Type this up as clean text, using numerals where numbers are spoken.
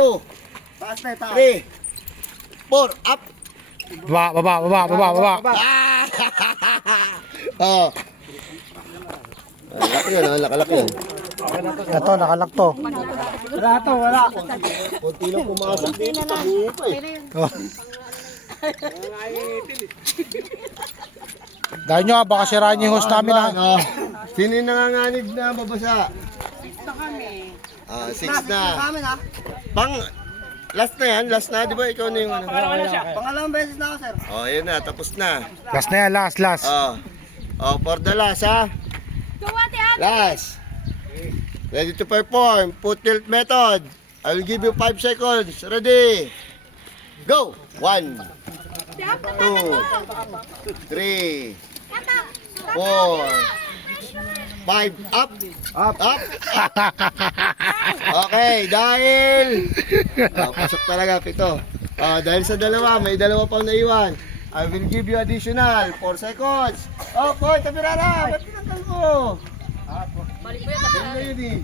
2, Taas na, taas. 3, 4, up. Baba. Ah! Oh. Laki yun, laki yun. Ito, nakalak to. Wala to, wala. Kunti lang pumasok dito, tabuo pa eh. Dahil nyo, baka sirahan yung host namin ha. Oh. Sino yung nanganganib na babasa? 6 na kami. 6 na. Kami na. Pang, last na yan, last na, di ba? Ikaw na yung ano. Pangalawang beses na ako, sir. Oh, yun na, tapos na. Last na yan, last. Oh, for the last, ha? Last. Ready to perform. Foot tilt method. I will give you 5 seconds. Ready? Go! 1, 2, 3, 4, 5, up! Up! Okay, dahil pasok talaga, 7. Dahil sa dalawa, may dalawa pang naiwan. I will give you additional 4 seconds. Oh, boy, tabirara! Ba't tinanggal mo? Balik mo yun, yun eh.